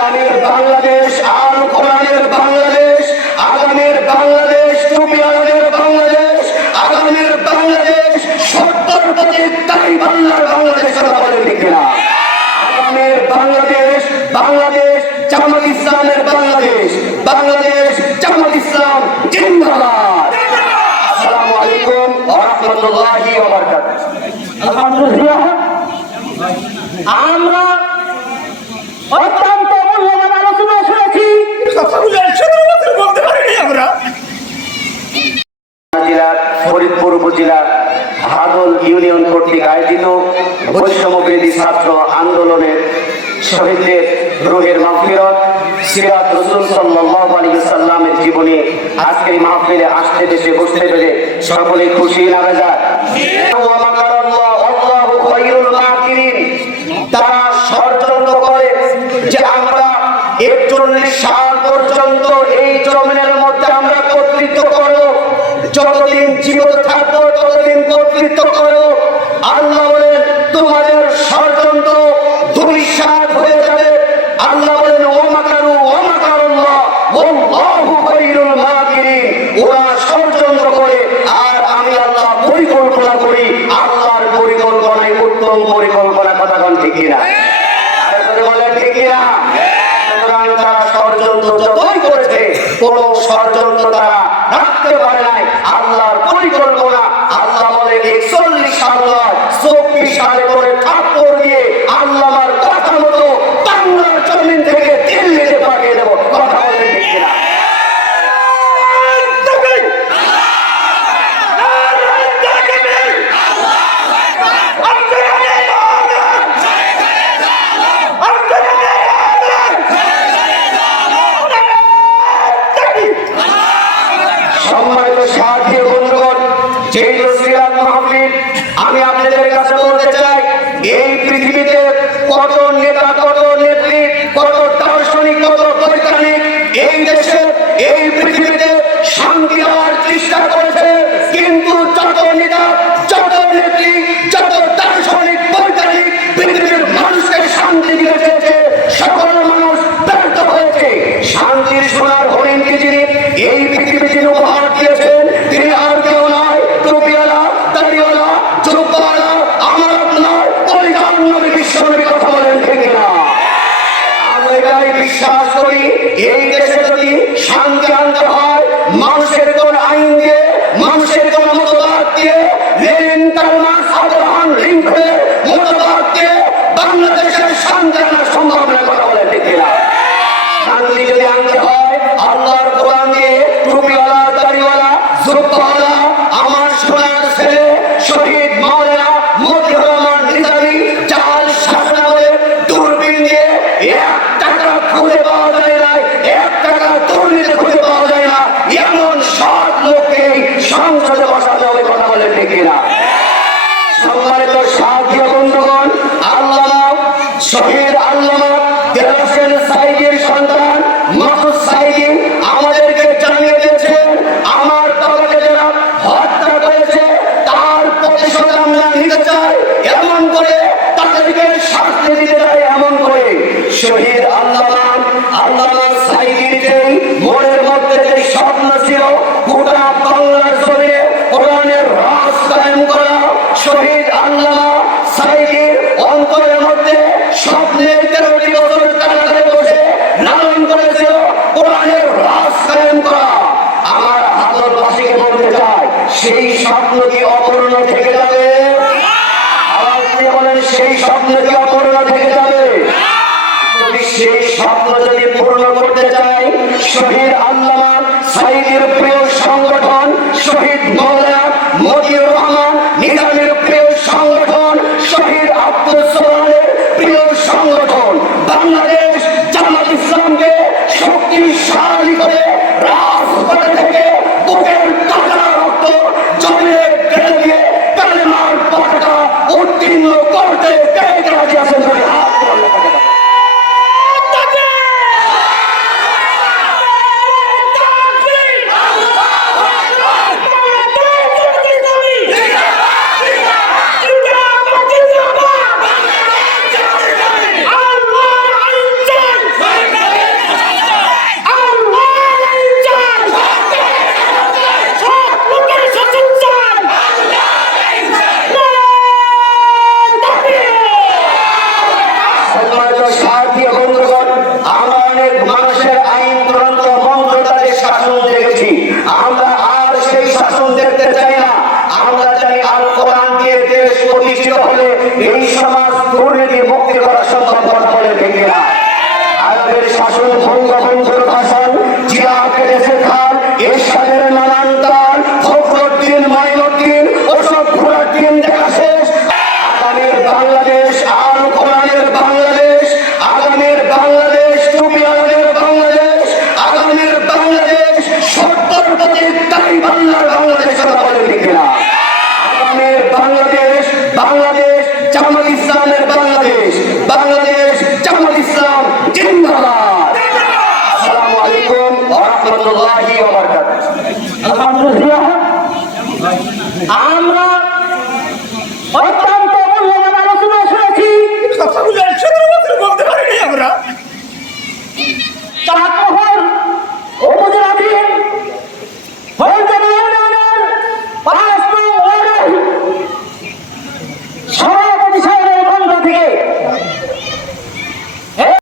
আগামীর বাংলাদেশ আল কোরআনের বাংলাদেশ, আগামীর বাংলাদেশ টুপিয়ালাদের বাংলাদেশ, আগামীর বাংলাদেশ, সত্তর প্রতি তাই বাংলার বাংলাদেশ বলেন আগামীর বাংলাদেশ বাংলাদেশ জামাত ইসলামের বাংলাদেশ বাংলাদেশ জামাত ইসলাম জিন্দাবাদ। আসসালামু আলাইকুম ওয়া রাহমাতুল্লাহি ওয়া বারাকাতুহু আলহামদুলিল্লাহ। আমরা ফরিদপুর উপজেলার হাদল ইউনিয়ন কর্তৃক আয়োজিত বৈষম্য বিরোধী ছাত্র আন্দোলনের শহীদদের রোহের মাহফিরত সিরাত রসুল সাল্লাল্লাহু আলাইহি সাল্লামের জীবনে আজকের এই মাহফিলে আসতে দেশে বসতে পেরে সকলে খুশি নারাজার আল্লাহু খায়রুল তারা ষড়যন্ত্র করে যে আমরা একচল্লিশ সাল পর্যন্ত এই জমিনের মধ্যে আমরা কর্তৃত্ব করব। যতদিন জীবিত থাকব, ততদিন কর্তৃত্ব করব। আল্লাহ বলেন, তোমাদের ষড়যন্ত্র ধূলিসাৎ হয়ে যাবে। আল্লাহ বলেন করে, আর আমি আল্লাহ পরিকল্পনা করি। আল্লাহর পরিকল্পনায় উত্তম পরিকল্পনা কথা কোন ঠিক কিনা আর যদি বলেন ঠিক কিনা সুতরাং তারা ষড়যন্ত্র যতই করেছে কোন ষড়যন্ত্র তারা রাখতে পারে নাই আল্লাহর পরিকল্পনা আল্লাহ বলে একচল্লিশ সাল নয় চব্বিশ সালে করে ঠাকুর দিয়ে আল্লাহর কথা মতো বাংলার জমিন থেকে দিল্লিতে পাঠিয়ে দেবো কথা বলেন ঠিক কিনা সম্মানিত সাথী ও বন্ধুগণ যেই সিরাত মাহফিল আমি আপনাদের কাছে বলতে চাই, এই পৃথিবীতে কত নেতা, কত নেত্রী, কত দার্শনিক, কত বৈজ্ঞানিক এই দেশে, এই পৃথিবীতে খুঁজে পাওয়া যায় না, এক টাকা দুর্নীতি খুঁজে পাওয়া যায় না, এমন সৎ লোককে সংসদে বসাতে হবে কথা বলেন ঠিক না আমাদেরকে জানিয়ে দিয়েছেন, আমার বাবাকে করেছে, তার প্রতিশোধ এমন করে তাদেরকে শাস্তি দিতে চাই এমন করে। শহীদ সেই স্বপ্ন কি অপূর্ণ থেকে যাবে? আওয়াজ বলেন, সেই স্বপ্ন কি অপূর্ণ থেকে যাবে? যদি সেই স্বপ্ন যদি পূর্ণ করতে চাই শহীদ আল্লামা সাইদের প্রিয় সংগঠন, শহীদ উত্তীর্ণ করতে প্রতিষ্ঠিত হলে এই সমাজ দুর্নীতি মুক্তি করা সম্ভব বলে ভেঙে না। আরবের শাসন বঙ্গবন্ধুর ভাষণ, জিয়া কেটেছে খান এরশাদের নানান তার ফখরুদ্দিন, মাইনুদ্দিন ওসব ঘোরার দেখা শেষ। আগামীর বাংলাদেশ আরও কোরআনের বাংলাদেশ আগামীর বাংলাদেশ টুপিয়ানের বাংলাদেশ আগামীর বাংলাদেশ সত্তর প্রতি তাই বাংলার বাংলাদেশ কথা বলে ঠিক না আগামীর বাংলাদেশ বাংলাদেশ জামাত ইসলামের বাংলাদেশ বাংলাদেশ জামাত ইসলাম জিন্দাবাদ আসসালামু আলাইকুম ওয়া রাহমাতুল্লাহি ওয়া বারাকাতুহু আমরা